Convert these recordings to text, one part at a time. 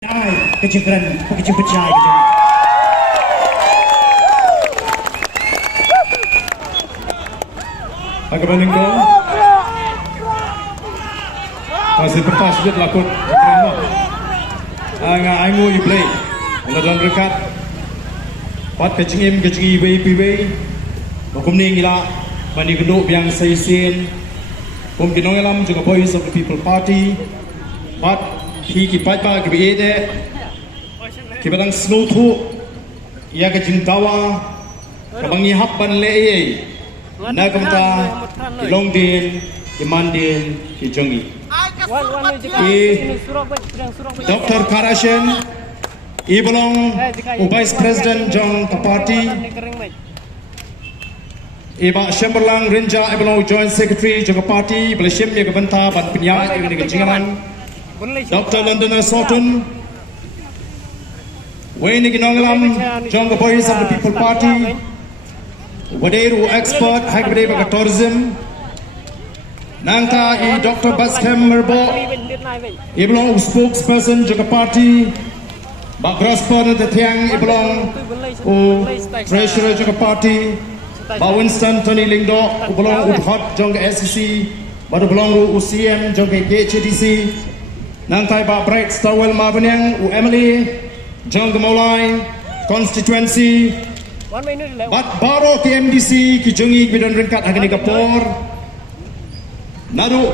Ai kecengkeran keceng percaya keceng. Agak masih pertas dia lakut kerana anga aingu i play dalam rekat pat kecing iwe piwe hukum ni ngila mani geduk yang saisin hukum kinong elam juga Voice of the People Party pat hi ki patpa ki bede ki badang snow thu ya kecing tawa kabangi happan le na kamta ki longdin ki mandin ki jongi Dr. Karashen, Ibalong, Vice President Jong Party, Iba Shemberlang Rinja, Ibalong Joint Secretary Jong Party, Belashim Yagavanta, Ban Pinya, Ibn Jingaman, Dr. Londoner Sutton, Wayne Ginongalam, Jong Voice of the People Party, Waderu Expert, Hagabadeva Tourism, Nangta i Dr. Baskem Merbo, Iblong spokesperson Jaga Party, Bak Grosper the Tiang Iblong, Treasurer Jaga Party, Bak Winston Tony Lingdo, Iblong Udhot Jong SEC, Bak Iblong UCM Jong KHDC, Nangta Bak Bright Starwell Marvanyang, Emily, Jong Molai, Constituency, Bak Baro KMDC, Kijongi Bidon Ringkat Hagani Kapor, Nadu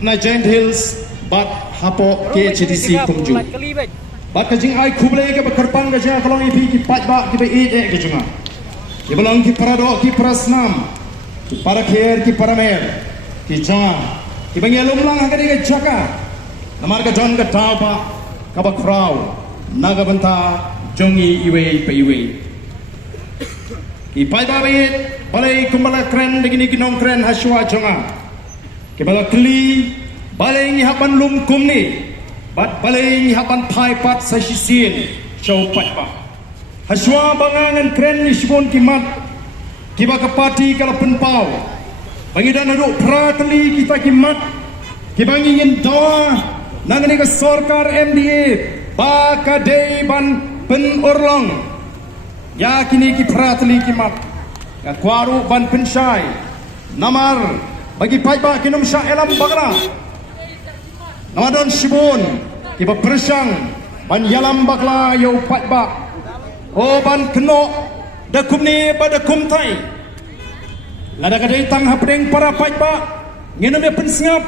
na Giant Hills bat hapo KHDC kumju bat kajing ai kublai ke bakarpang ke jang kalong ipi ki pat ba ki be e ke junga ki balong ki parado ki prasnam ki para kher ki paramer ki jang ki bangelum lang hagade ke jaka namar ka jon ka tapa ka ba krau naga banta jongi iwe pe iwe ki pat ba be balai kumbala kren begini kinong kren haswa jonga Kebala kli balai hapan lum kumni bat balai hapan thai pat sasisin show pat ba haswa bangangan kren ni sibon kimat kiba ka parti kala penpau bangidan adu pratli kita kimat kibangi yin dawa nangani ka sarkar MDA ba ka dei ban pen orlong ya kini ki pratli kimat ka kwaru ban penshai namar bagi paiba kinum sya elam bagara namadon shibun kiba persang ban yalam bakla yo paiba o ban keno da kumni pada kumtai lada kadai tang hapdeng para paiba nginum ya pensngap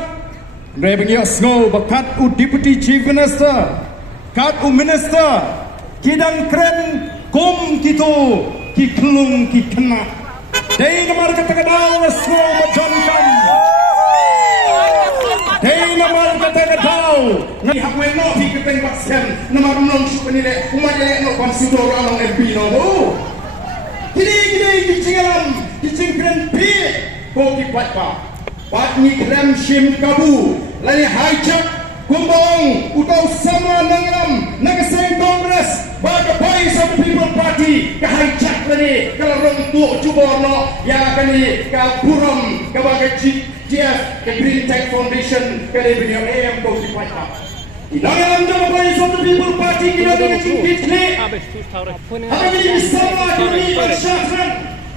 ngai bangi asngo bakat u deputy chief minister kat u minister kidang kren kum kitu ki klung ki kena dei namar kata kadal asngo majonkan dei namar kata kadal ngai hakwe no fi keten baksen namar mlong supani le umade no konsido along MP no kini kicingam kicingkren pi ko ki patpa pat ni kram shim kabu lani hijack kumbong utau sama nangam nagaseng kongres baga Voice of the People Party ka hijack lani kalau rong tu cuborno ya kani ka puram ka baga GTF ka Green Tech Foundation ka le bini AM ko ki patpa inangam jong Voice of the People Party kina de cingkit ni habis ni sama kini bersyafran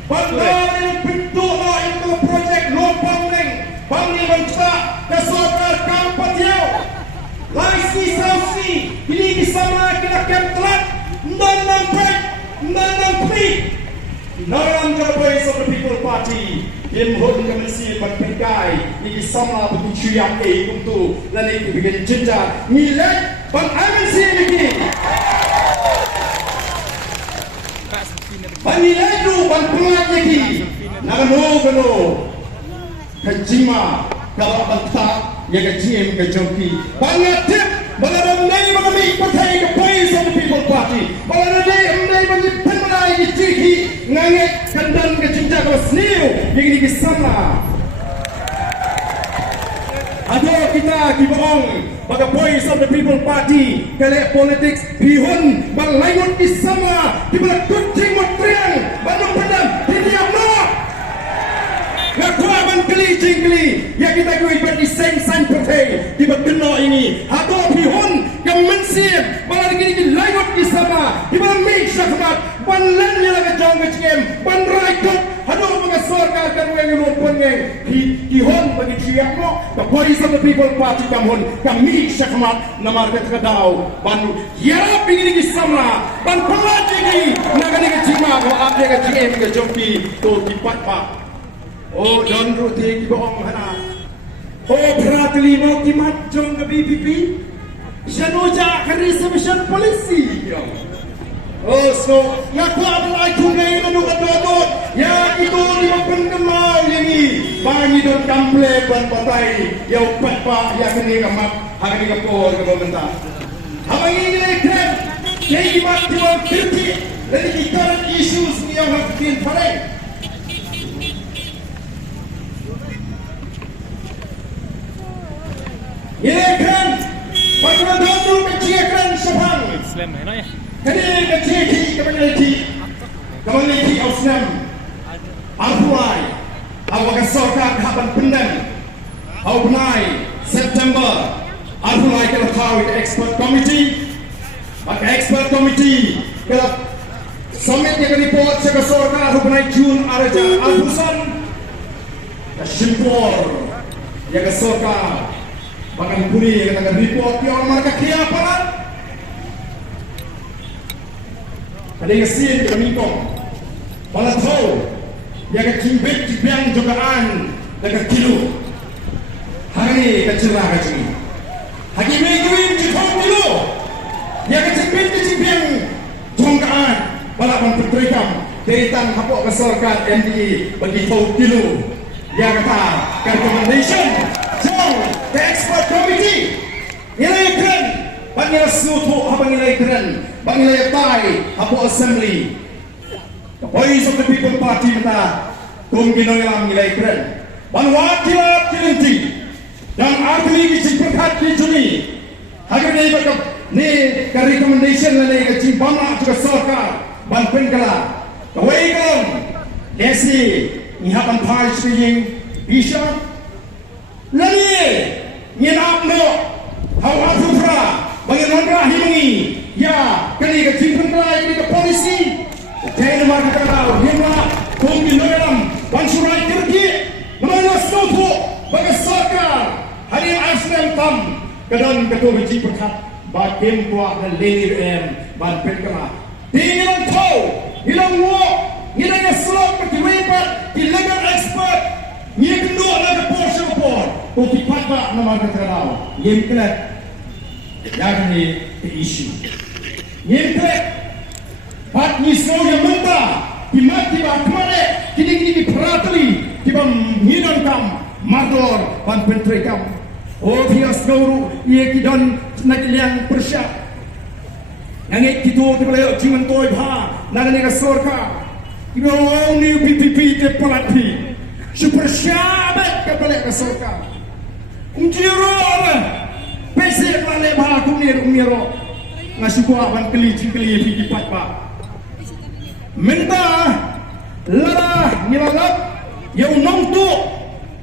bandar yang bentuk no itu projek lopang neng bangi mencak ke sokar kampatiau laisi sausi ini kisama kena kentlat nanam break nanam plik nanam ke Voice of the People Party yang hon kemisi berpegai ini kisama begitu yang untuk lalu bikin jenjang nilai bang amin sih lagi banilai tu bang pengat lagi nagano kajima kalau bantak ya kajim kajongki bangatip baladam nei bagami pathai ke Voice of the People Party baladam nei bagi penai jiki nganget kandan ke cinta ke sniu yang di sana ada kita kibaong baga Voice of the People Party kale politics bihun balayun di sama di bala kucing motriang bandung pedang di diam no ngakua Haban keli jingkeli, ya kita gue bagi seng-sang pertai di berkena ini. Hado pihun kemensian, malah gini layak di sama, di mana make syakmat, ban lan yang lagi jauh kecil, ban raikut, hado mengesorkan kan yang lumpun di hon bagi siap no, the voice of the people party kamun, kami syakmat, nama kita kedau, ban ya begini di sama, ban pelat ini, naga ni kecima, kalau apa yang kecil ke jompi, tu dipat pak. Oh, Don Ruti di bohong hana. Oh, beratli mau kimat jong ke BPP. Shanoja kerisabshan polisi. Oh, so ya kuat lai tunai manu kadodot. Ya itu lima pengemau ini. Bagi don kample ban patai. Ya upat pak ya kini kamat. Hari ini kapor ke pemerintah. Apa ini krem? Jadi kimat jual kritik. Dari current issues ni yang harus diinfalai. Ikan, bagaimana dulu keciakan sepang? Kini keciki kemeniti Ausnam, Alpuai, awak sorkan haban pendem, Aupnai September, Alpuai kalau tahu itu expert committee, maka expert committee kalau summit yang report sebagai sorkan Aupnai Jun Araja Alpusan, Shimpor yang sorkan. Bahkan puni yang kata report yang mereka kiapalan. Ada yang sin kami kong. Malah tahu yang kimbet kibiang jogaan dengan kilo. Hari kecerah kecil. Hari mingguin jikong kilo. Yang kimbet kibiang jogaan malah memperterikan dari tang hapok kesorkan MDE bagi tahu kilo. Yang kata recommendation. The expert committee nilai keren panggil suatu apa nilai keren panggil tai apa assembly the voice of the people party kita tunggu yang nilai keren ban wakilat kilinti dan arti kecil perkat di sini hari ini berkap ni ke recommendation lagi kecil bama juga sorkar ban penkala kawai kalam desi nyihapan parish speaking bishop lagi Yen abno, hau afufra, bagaimana rahimi, ya, kali kecimpan kelai di polisi, jangan marah kita tahu, hingga tunggu dalam bansurai kerja, mana sopo, bagai sarkar, hari Islam tam, kadang ketua biji perkat, bagian kuat dan lenir ban penkala, tinggal tahu, hilang wak, hilang selok bertiwipat, hilang expert, ni kedua lagi porsi por. Kopi patba nama kata yang kelak yang ni isu yang kelak pat ni semua yang mentah dimati bah kemana kini peratli tiba minum kam mador pan pentri kam oh dia seluruh ia kidon nak liang persyak yang itu tiba lewat ciuman toy bah nak ni kasorka tiba orang ni PPP ke pelatih super syabat ke balik kasorka Unjiro lah, pesek balik bah kumir umiro, ngasih gua ban keli pergi pat. Minta lah nyilalap, yang nong tu,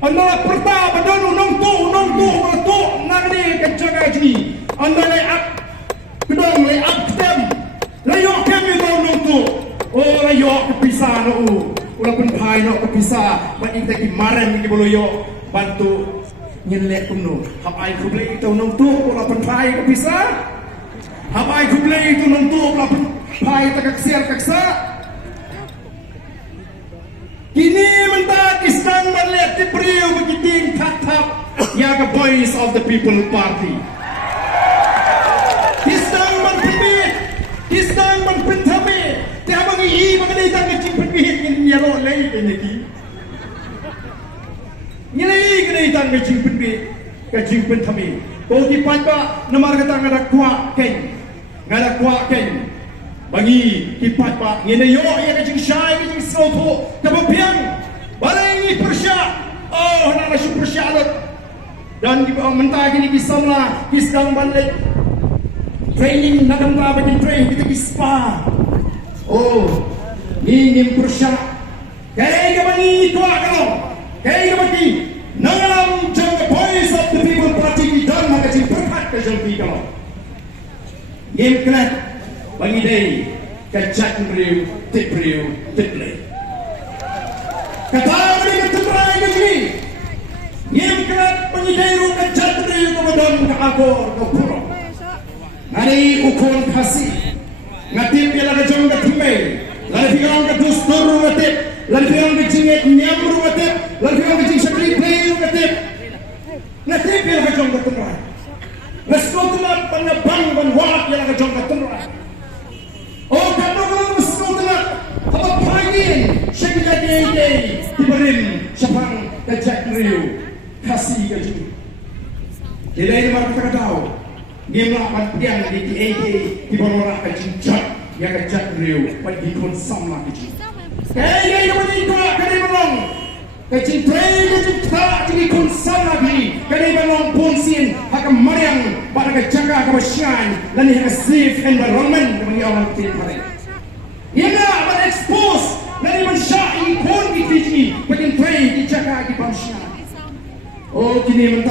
anda pertama dan nong tu, nangni kejaga ji, anda layap, kedong layap tem, layok kami tu nong tu, oh layok kepisah no, ulah pun pai no kepisah, ban kita kimaran kita boloyo bantu. Nyelek kuno, hapai kublai itu nungtu, kalau penpai kepisah, hapai kublai itu nungtu, kalau penpai terkeksir keksa. Kini mentah kisah melihat di priu begitu tatap, ya ke voice of the people party. Kisah menpembit, kisah menpentami, tiap mengi mengenai tangga cimpengit ini nyalok lagi ini. Nilai kena itang kecing pentami. Kau dipat ba namar kata ngada kuat ken, bagi dipat ba ngene yo ya kecing syai kecing sopo kebepiang balai ini persya oh nana su persya dan di mentah gini kisamla kisdang balik training nadam ta bagi train kita kispa oh ini persya kaya ke bagi kuat kalau Kaya bagi nangalam jang the voice of the people party di dan magazine berkat ke jang kita. Game kelat bagi day kejat beriu tiplay. Kata mereka terperangai ke sini. Game kelat bagi day kejat beriu kemudian ke agor ke pulau. Ngari ukon kasih ngatip yang lagi jang ke timai. Lalu fikirkan ke dustur ngatip. Lalu fikirkan ke jingit nyamur ngatip. Lalu fikirkan ke jing sekali play ngatip. Ngatip yang lagi jang ke timai. Reskutulah penebang dan walak yang lagi jang ke timai. Oh, kamu kalau reskutulah apa pangin sekejap day diberim sepang kejat riu kasih ke jing. Jadi ini baru kita tahu. Dia melakukan tiang di TAT di bawah kejinjat yang kejat riu bagi konsum lagi. Kaya yang meninggal kaya melong kejin play kejin tak jadi konsum lagi kaya melong ponsin hakam mariang pada kejaga kebersihan dan yang safe environment bagi orang timur. Ia nak expose dan ia mensyai pun di Fiji bagi play dijaga kebersihan. Oh kini mentah.